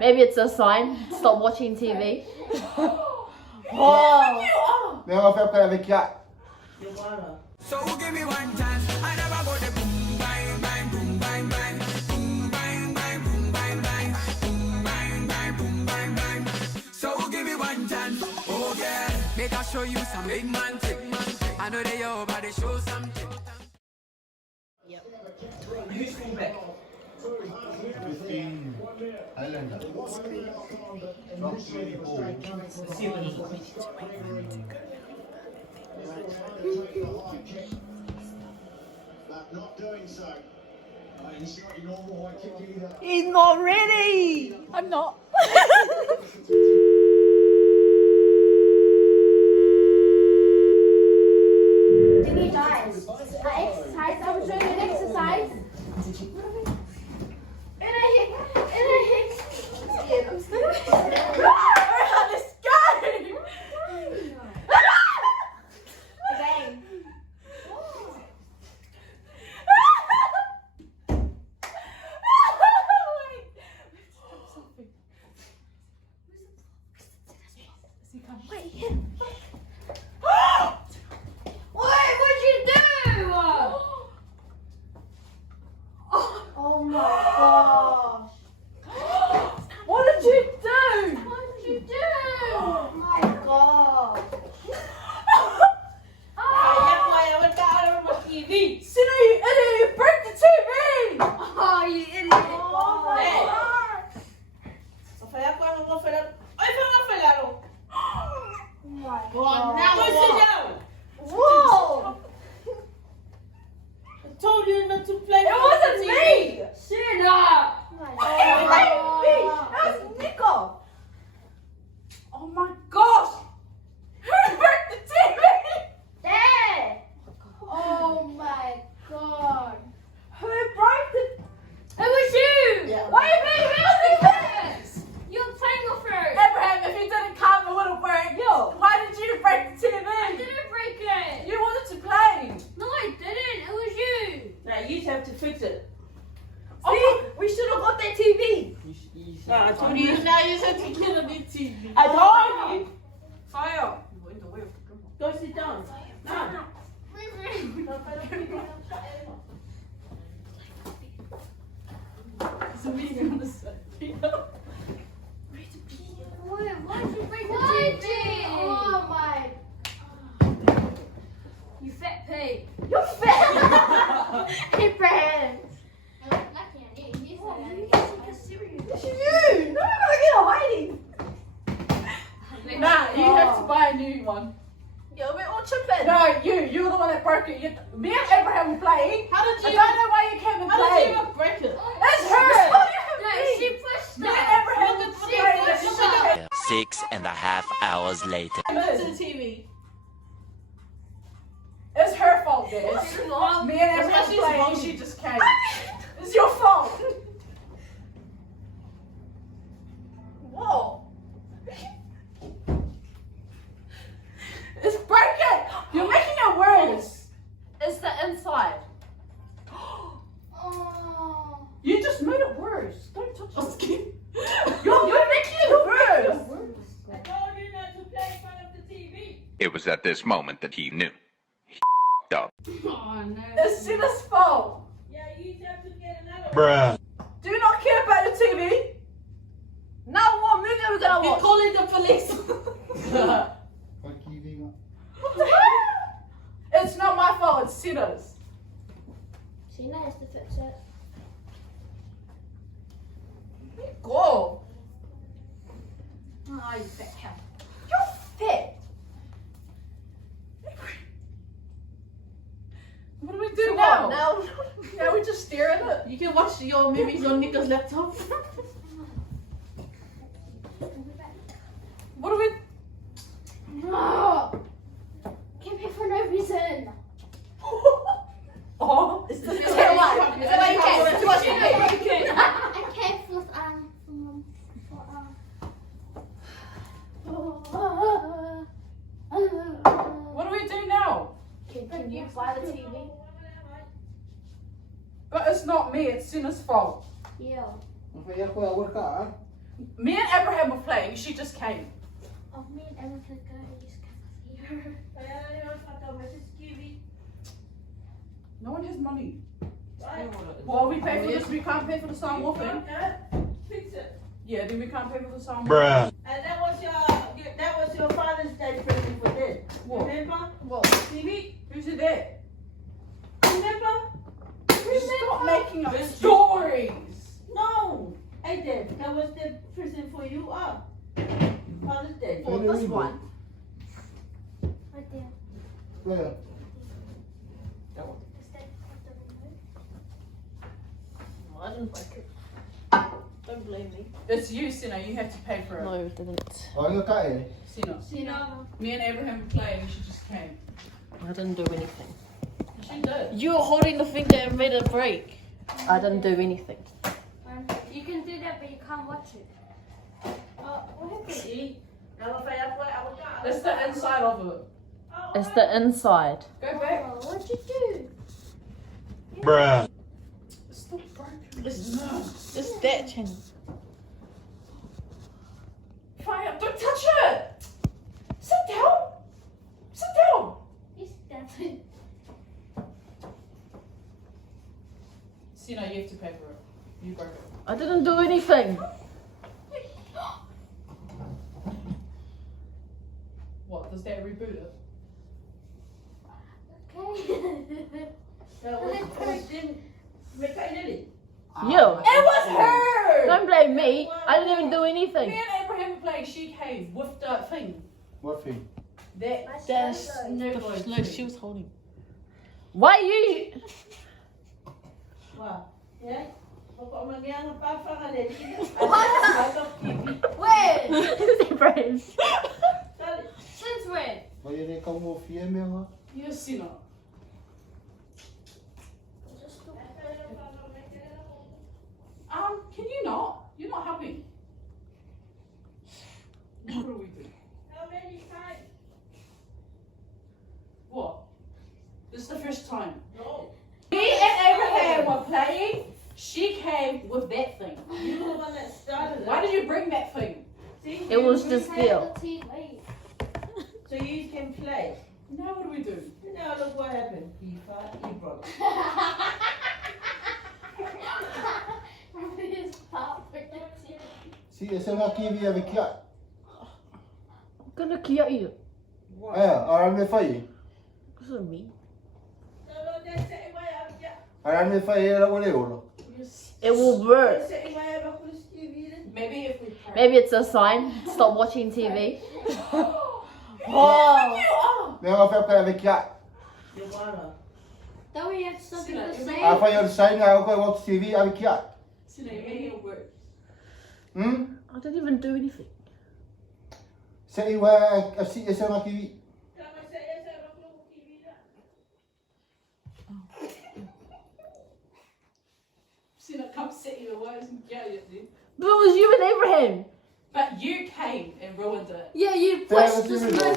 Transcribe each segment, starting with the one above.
Maybe it's a sign. Stop watching TV. Oh. Mais on va faire pareil avec Kat. So give me one chance. I never go the boom bang bang boom bang bang boom bang bang boom bang bang boom bang bang boom bang bang. So give me one chance. Oh yeah, make I show you some big man trick. I know they your body show something. Yep. Who's full back? 15 Highlander. Not really ball. Not doing so. It's not your normal high kick either. He's not ready. I'm not. Jimmy guys, exercise. I was doing an exercise. And I hit. Yeah, I'm still. Let's go. Again. Wait, hit. What'd you do? Oh my gosh. What did you do? What did you do? Oh my god. Sino, you idiot! You broke the TV! Oh, you idiot. Oh my Hey. god! Oh my god. Whoa. It wasn't me. Shut up. It wasn't me! That was Nico! Oh my gosh! Who broke the TV? Dad. Oh my god. Who broke it? It was you. Why are you being really this? You're playing off her. Abraham, if you didn't come, it would have worked. Why did you break the TV? I didn't break it. You wanted to play. No, I didn't. It was you. Now you have to fix it. See, we should have got that TV. I told you. Now you have to get a new TV. I told you. Fire. Go sit down. No. So we gonna say. Why did you break the TV? Oh my. You fat pig. You're fat. Abraham. It's you. No, I'm gonna get a hiding. Nah, you have to buy a new one. Yeah, we're all chipping. No, you're the one that broke it. Me and Abraham were playing. How did I you? don't know why you came and How did played. you even break it? It's her. No, she pushed Me and that. Abraham were playing. 6.5 hours later. To the TV. It's her fault, guys. Me and Abraham She's playing. wrong. She just came. It's your fault. Whoa. It's broken. You're making it worse. It's the inside. Oh. You just made it worse. Don't touch the skin. You're making it worse. I told you not to play in front of the TV. It was at this moment that he knew. He up. Oh no. It's Sina's fault. Yeah, you have to get another. Bruh. Do you not care about the TV? Now what movie are we gonna You're watch? calling the police. Fuck you, Vina. What the hell? It's not my fault, it's Sina's. She knows to fix it. Go. Oh, you fat hell. You're fat. What do we do now? Now we just stare at it. You can watch your movies on Nico's laptop. What do we? No. Came here for no reason. Oh, Is this it is why- why is it why you can't watch it? I came for What do we do now? Can you buy the TV? But it's not me, it's Sina's fault. Yeah. Não foi a coisa a worcar. Me and Abraham were playing. She just came. Oh, me and Emma can go. You just can't see her. No one has money. Well, we pay for this. We can't pay for the Samoan thing. Fix it. Yeah, then we can't pay for the Samoan. Bruh. And that was your Father's Day present for this. What? Remember? What? TV? Who said that? Remember? Stop making up stories. No. Hey, Dad, that was the present for you. Father's Day. Well, this one. Right there. Where? Is that the remote? I didn't break it. Don't blame me. It's you, Sina. You have to pay for it. No, it didn't. Oh, you got it? Sina. Me and Abraham were playing. She just came. I didn't do anything. She did. You were holding the thing that made it break. I didn't do anything. You can do that, but you can't watch it. It's the inside of it. It's the inside. Go back. Oh, what'd you do? Bruh. It's still broken. It's that channel. Fire! Don't touch it! Sit down! Sit down! He's dancing. Sina, you have to pay for it. You broke it. I didn't do anything. What? Does that reboot it? Okay. That was didn't make it. You. It was her! Don't blame me. I didn't even do Me anything. and Abraham were playing. She came with the thing. What thing? That That's no the glow no, thing. she was holding. Why you? Wow. Yeah? Pokok mangyang papangalan. When? Abraham. Since when? Wat je niet kan over vier meer hoor? Yes, Sina. Can you not? You're not helping. What do we do? How many times? What? This is the first time. No. Me and Abraham were playing. She came with that thing. You were the one that started it. Why did you bring that thing? See? It was just there. So you can play. Now what do we do? Now look what happened. He broke. Zie je, zeg maar kiwi heb ik ja. Gonna kill you. Arran me fai. This is me. Arran me fai era ole olo. It will work. Maybe if we pray. Maybe it's a sign. Stop watching TV. Oh! Me ga fai avec ja. Don't we have something to say? I find your sign I go watch TV avec ja. Sina, maybe it'll work. I didn't even do anything. Zeg je waar ik zie je zeg maar kiwi. Sina, come sit here. Why isn't Gary there? But it was you and Abraham. But you came and ruined it. Yeah, you Verder pushed zie this je man. mo.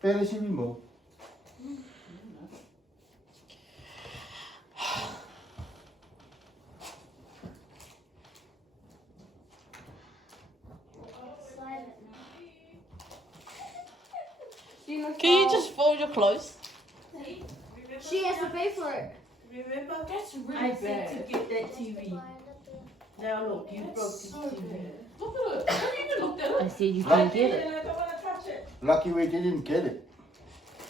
Verder zie je mo. Can you just fold your clothes? She has to pay for it. Remember? That's really I said to bad. get that TV. Now look, you broke That's the so TV. bad. Look at it. Have you even looked at I it? said you I can't did get it. and I don't want to touch it. Lucky way you didn't get it.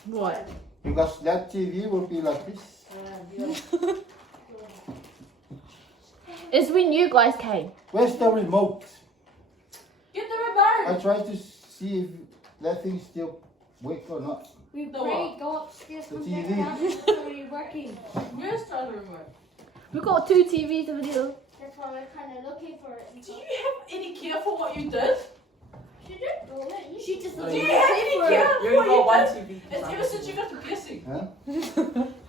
What? Because that TV will be like this. It's when you guys came. Where's the remote? Get the remote. I tried to see if that thing still works or not. We The pray, what? go upstairs, The come TV. back down, it's already working. Where's the other remote? We got 2 TVs over there. That's why we're kind of looking for it. Do you have any care for what you did? She just Do you have any care for what you did? It's ever since you got the piercing. Huh?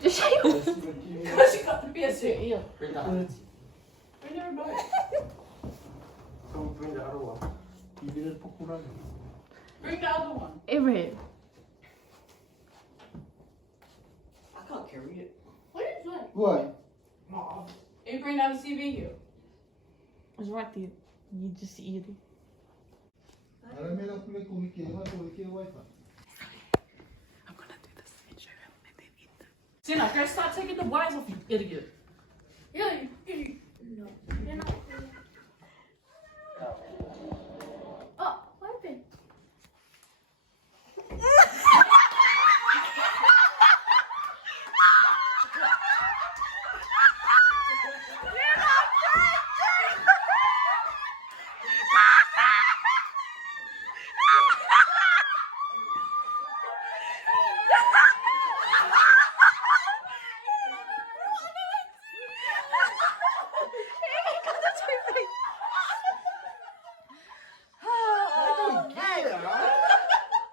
Just show you. Let's see what TV. Because you got the piercing. Yeah. Bring the remote. Bring the other one. You didn't put it on. Bring the other one. Abraham. I can't carry it. What is that? Why? Mom. You bring down the TV here. It's right there. You just eat it. Ahora mira kule kumikiwa wifi. I'm gonna do this and show him and then eat them. Sina, go start taking the wires off, you idiot. Yeah, no. You're not. Oh, what happened?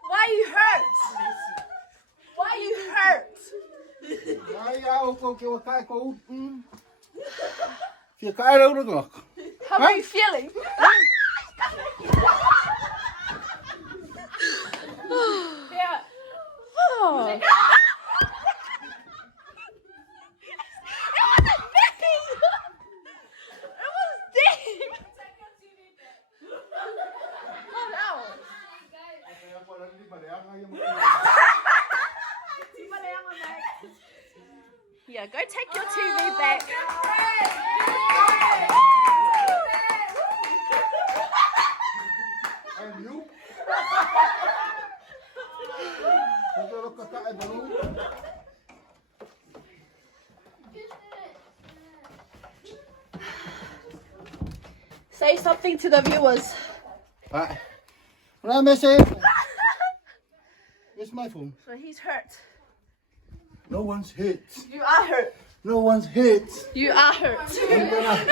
Why you hurt? Why you hurt? Ai ao ko ke wa kai ko. Fi kai đâu được. How are you feeling? Yeah. Oh. It wasn't me. It was deep. Calm down. Yeah, go take your TV back. And you? Kau lo kata ai baru. Say something to the viewers. Ah. What message? It's my phone. So he's hurt. No one's hit. You are hurt. No one's hit. You are hurt. I'm gonna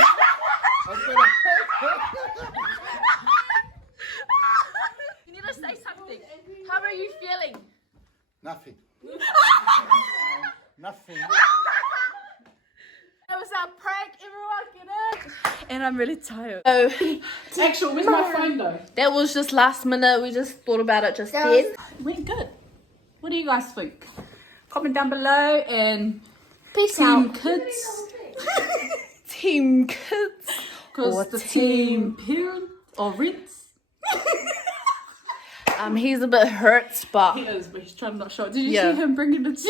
You need to say something. How are you feeling? Nothing. Nothing. That was our prank, everyone, get it? And I'm really tired. So, Actually, where's my phone though? that was just last minute. We just thought about it just then. It went good. What do you guys think? Comment down below and Peace Team out. Kids. Team Kids. Because Or the team- team parent or Rinse. He's a bit hurt, but He is, but he's trying to not show it. Did you Yeah. see him bringing the TV?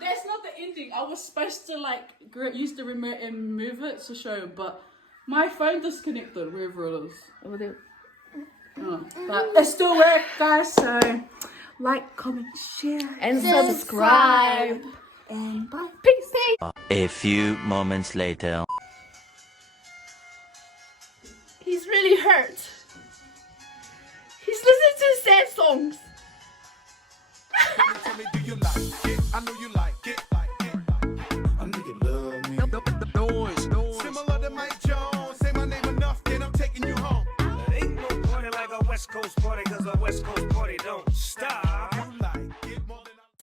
That's not the ending. I was supposed to like use the remote and move it to show, but my phone disconnected wherever it is. Oh, but it still worked, guys. So like, comment, share, and subscribe. and bye. Peace. A few moments later. He's really hurt. He's listening to sad songs. Tell me, do you like it? I know you like it. I know you love me. Noise. Similar to Mike Jones. Say my name enough, then I'm taking you home. Ain't no party like a West Coast party, cause a West Coast party don't stop.